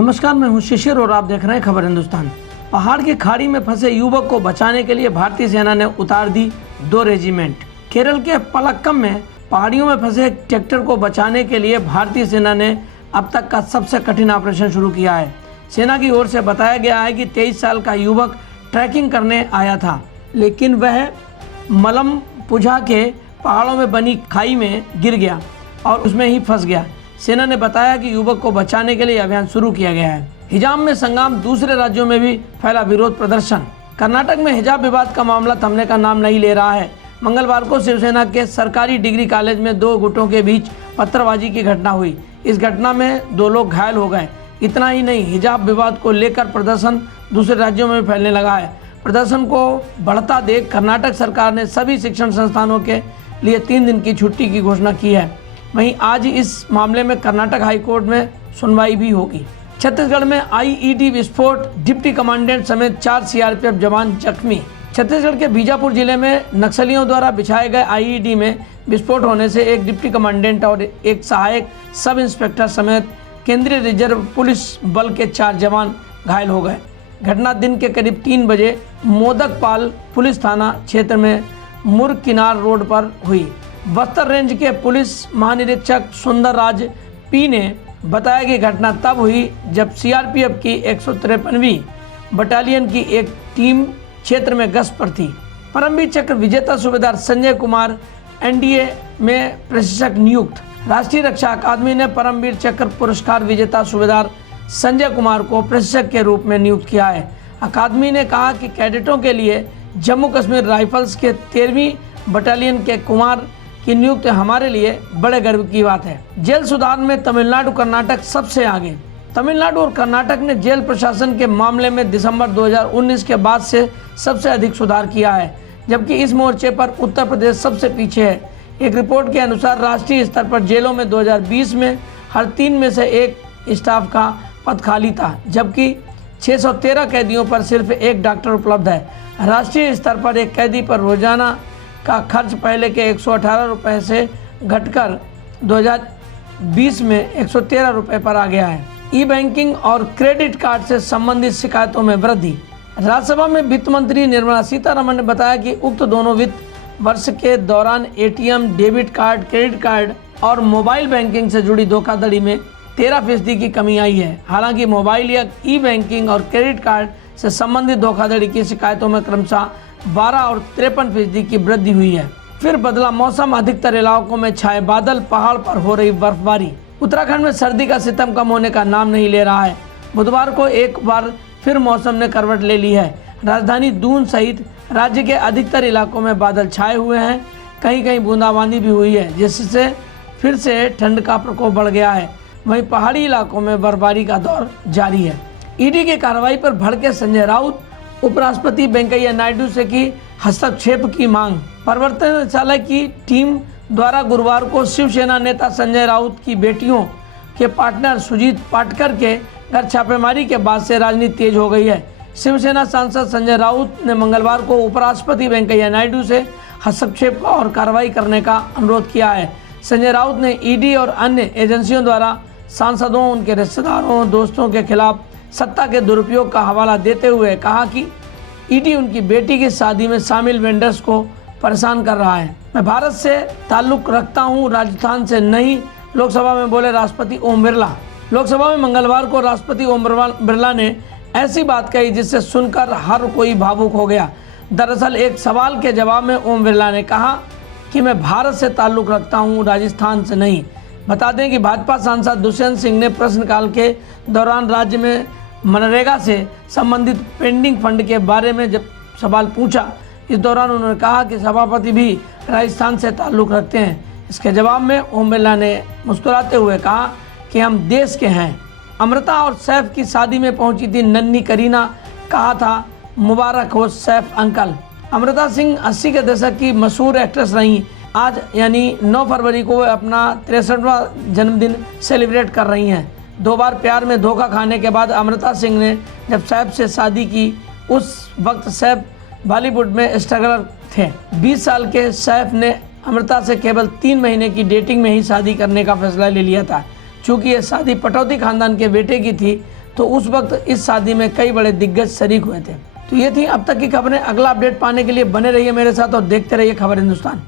नमस्कार, मैं हूं शिशिर और आप देख रहे हैं खबर हिंदुस्तान। पहाड़ की खाड़ी में फंसे युवक को बचाने के लिए भारतीय सेना ने उतार दी 2 रेजिमेंट। केरल के पलक्कम में पहाड़ियों में फंसे एक ट्रैक्टर को बचाने के लिए भारतीय सेना ने अब तक का सबसे कठिन ऑपरेशन शुरू किया है। सेना की ओर से बताया गया है कि 23 साल का युवक ट्रैकिंग करने आया था, लेकिन वह मलमपुझा के पहाड़ों में बनी खाई में गिर गया और उसमें ही फंस गया। सेना ने बताया कि युवक को बचाने के लिए अभियान शुरू किया गया है। हिजाब में संग्राम, दूसरे राज्यों में भी फैला विरोध प्रदर्शन। कर्नाटक में हिजाब विवाद का मामला थमने का नाम नहीं ले रहा है। मंगलवार को शिवसेना के सरकारी डिग्री कॉलेज में 2 गुटों के बीच पत्थरबाजी की घटना हुई। इस घटना में 2 लोग घायल हो गए। इतना ही नहीं, हिजाब विवाद को लेकर प्रदर्शन दूसरे राज्यों में फैलने लगा है। प्रदर्शन को बढ़ता देख कर्नाटक सरकार ने सभी शिक्षण संस्थानों के लिए 3 दिन की छुट्टी की घोषणा की है। वहीं आज इस मामले में कर्नाटक हाईकोर्ट में सुनवाई भी होगी। छत्तीसगढ़ में आईईडी विस्फोट, डिप्टी कमांडेंट समेत 4 सीआरपीएफ जवान जख्मी। छत्तीसगढ़ के बीजापुर जिले में नक्सलियों द्वारा बिछाए गए आईईडी में विस्फोट होने से एक डिप्टी कमांडेंट और एक सहायक सब इंस्पेक्टर समेत केंद्रीय रिजर्व पुलिस बल के 4 जवान घायल हो गए। घटना दिन के करीब 3 बजे मोदकपाल पुलिस थाना क्षेत्र में मुरकिनार रोड पर हुई। बस्तर रेंज के पुलिस महानिरीक्षक सुंदर राज पी ने बताया कि घटना तब हुई जब सीआरपीएफ की 153वीं बटालियन की एक टीम क्षेत्र में गश्त पर थी। परमवीर चक्र विजेता सूबेदार संजय कुमार एनडीए में प्रशिक्षक नियुक्त। राष्ट्रीय रक्षा अकादमी ने परमवीर चक्र पुरस्कार विजेता सूबेदार संजय कुमार को प्रशिक्षक के रूप में नियुक्त किया है। अकादमी ने कहा कि कैडेटों के लिए जम्मू कश्मीर राइफल्स के 13वीं बटालियन के कुमार की नियुक्ति हमारे लिए बड़े गर्व की बात है। जेल सुधार में तमिलनाडु कर्नाटक सबसे आगे। तमिलनाडु और कर्नाटक ने जेल प्रशासन के मामले में दिसंबर 2019 के बाद से सबसे अधिक सुधार किया है, जबकि इस मोर्चे पर उत्तर प्रदेश सबसे पीछे है। एक रिपोर्ट के अनुसार राष्ट्रीय स्तर पर जेलों में 2020 में हर 3 में से 1 स्टाफ का पद खाली था, जबकि 613 कैदियों पर सिर्फ 1 डॉक्टर उपलब्ध है। राष्ट्रीय स्तर पर एक कैदी पर रोजाना का खर्च पहले के 118 रुपये से घटकर 2020 में 113 रुपये पर आ गया है। ई बैंकिंग और क्रेडिट कार्ड से संबंधित शिकायतों में वृद्धि। राज्यसभा में वित्त मंत्री निर्मला सीतारमण ने बताया कि उक्त दोनों वित्त वर्ष के दौरान ATM, debit card, credit card और मोबाइल बैंकिंग से जुड़ी धोखाधड़ी में 13% की कमी आई है। हालांकि मोबाइल या ई बैंकिंग और क्रेडिट कार्ड से संबंधित धोखाधड़ी की शिकायतों में क्रमशः 12 और 53% की वृद्धि हुई है। फिर बदला मौसम, अधिकतर इलाकों में छाए बादल, पहाड़ पर हो रही बर्फबारी। उत्तराखंड में सर्दी का सितम कम होने का नाम नहीं ले रहा है। बुधवार को एक बार फिर मौसम ने करवट ले ली है। राजधानी दून सहित राज्य के अधिकतर इलाकों में बादल छाए हुए हैं। कहीं कहीं बूंदाबांदी भी हुई है, जिससे फिर से ठंड का प्रकोप बढ़ गया है। वहीं पहाड़ी इलाकों में बर्फबारी का दौर जारी है। ईडी की कार्रवाई पर भड़के संजय राउत, उपराष्ट्रपति वेंकैया नायडू से की हस्तक्षेप की मांग। प्रवर्तन निदेशालय की टीम द्वारा गुरुवार को शिवसेना नेता संजय राउत की बेटियों के पार्टनर सुजीत पाटकर के घर छापेमारी के बाद से राजनीति तेज हो गई है। शिवसेना सांसद संजय राउत ने मंगलवार को उपराष्ट्रपति वेंकैया नायडू से हस्तक्षेप और कार्रवाई करने का अनुरोध किया है। संजय राउत ने ईडी और अन्य एजेंसियों द्वारा सांसदों, उनके रिश्तेदारों, दोस्तों के खिलाफ सत्ता के दुरुपयोग का हवाला देते हुए कहा कि ईडी उनकी बेटी की शादी में शामिल वेंडर्स को परेशान कर रहा है। मैं भारत से ताल्लुक रखता हूं, राजस्थान से नहीं, लोकसभा में बोले राष्ट्रपति ओम बिरला। लोकसभा में मंगलवार को राष्ट्रपति ओम बिरला ने ऐसी बात कही जिससे सुनकर हर कोई भावुक हो गया। दरअसल एक सवाल के जवाब में ओम बिरला ने कहा कि मैं भारत से ताल्लुक रखता हूँ, राजस्थान से नहीं। बता दें कि भाजपा सांसद दुष्यंत सिंह ने प्रश्नकाल के दौरान राज्य में मनरेगा से संबंधित पेंडिंग फंड के बारे में जब सवाल पूछा, इस दौरान उन्होंने कहा कि सभापति भी राजस्थान से ताल्लुक़ रखते हैं। इसके जवाब में ओम बिरला ने मुस्कुराते हुए कहा कि हम देश के हैं। अमृता और सैफ की शादी में पहुंची थी नन्ही करीना, कहा था मुबारक हो सैफ अंकल। अमृता सिंह 80 के दशक की मशहूर एक्ट्रेस रहीं। आज यानी 9 फरवरी को वे अपना 63वां जन्मदिन सेलिब्रेट कर रही हैं। 2 बार प्यार में धोखा खाने के बाद अमृता सिंह ने जब सैफ से शादी की, उस वक्त सैफ बॉलीवुड में स्ट्रगलर थे। 20 साल के सैफ ने अमृता से केवल 3 महीने की डेटिंग में ही शादी करने का फैसला ले लिया था। चूँकि ये शादी पटौदी खानदान के बेटे की थी, तो उस वक्त इस शादी में कई बड़े दिग्गज शरीक हुए थे। तो ये थी अब तक की खबरें। अगला अपडेट पाने के लिए बने रहिए मेरे साथ और देखते रहिए खबर हिंदुस्तान।